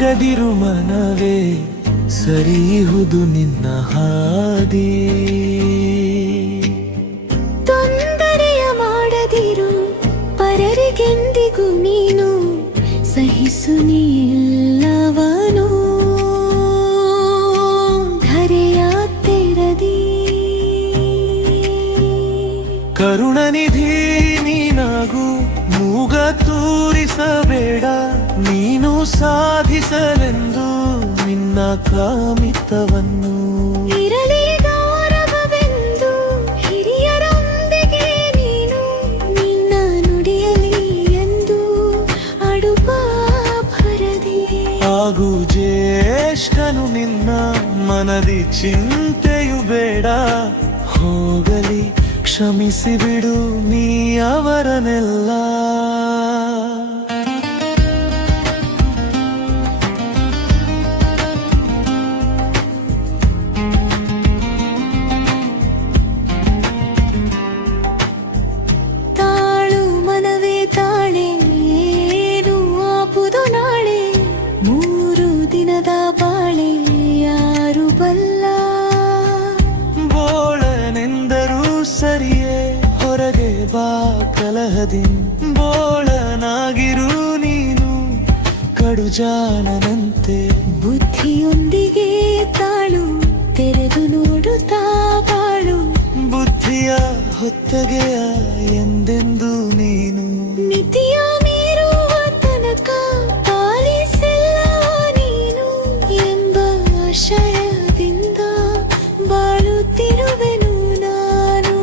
ಆಗದಿರು ಮನವೇ ಸರಿಯುವುದು ನಿನ್ನ ಹಾದಿ. ತೊಂದರೆಯ ಮಾಡದಿರು ಪರರಿಗೆಂದಿಗೂ ನೀನು, ಸಹಿಸು ನೀಲ್ಲವನು ಧರೆಯ ತೆರದಿ. ಕರುಣನಿಧಿ ನೀನಾಗು, ಮೂಗ ತೂರಿಸಬೇಡ, ನೀನು ಸಾಧಿಸಲೆಂದು ನಿನ್ನ ಕಾಮಿತವನ್ನು. ಇರಲಿ ಗೌರವವೆಂದು ಹಿರಿಯರೊಂದಿಗೆ ನೀನು, ನಿನ್ನ ನುಡಿಯಲಿ ಎಂದು ಅಡುಪ ಭರದಿ. ಆಗು ಜ್ಯೇಷ್ಠನು ನಿನ್ನ ಮನದಿ ಚಿಂತೆಯು ಬೇಡ, ಹೋಗಲಿ ಕ್ಷಮಿಸಿ ಬಿಡು ನೀ ಅವರನ್ನೆಲ್ಲ. ತಾಳು ಮನವೇ ತಾಳೆ, ಏನು ಆಪುದು ನಾಳೆ, 3 ದಿನದ ಬಾಳೆ ಯಾರು ಬಲ್ಲ. ಬೋಳನೆಂದರೂ ಸರಿಯೇ ಹೊರಗೆ ಬಾ ಕಲಹದಿ, ಬೋಳನಾಗಿರು ನೀನು ಕಡುಜಾನನಂತೆ. ಬುದ್ಧಿಯೊಂದಿಗೆ ತಾಳು, ತೆರೆದು ನೋಡುತ್ತಾ ಬಾಳು, ಬುದ್ಧಿಯ ಹೊತ್ತಗೆಯ ಎಂದೆಂದು ನೀನು. ಮಿತಿಯ ಮೀರುವ ತನಕ ಪಾಲಿಸಿಲ್ಲ ನೀನು ಎಂಬ ಆಶಯದಿಂದ ಬಾಳುತ್ತಿರುವೆನು ನಾನು.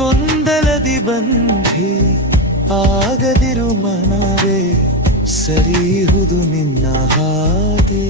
ಗೊಂದಲದಿ ಬಂಧಿ ಆಗದಿರು ಮನವೇ ಸರಿಯುವುದು ನಿನ್ನ ಹಾದಿ.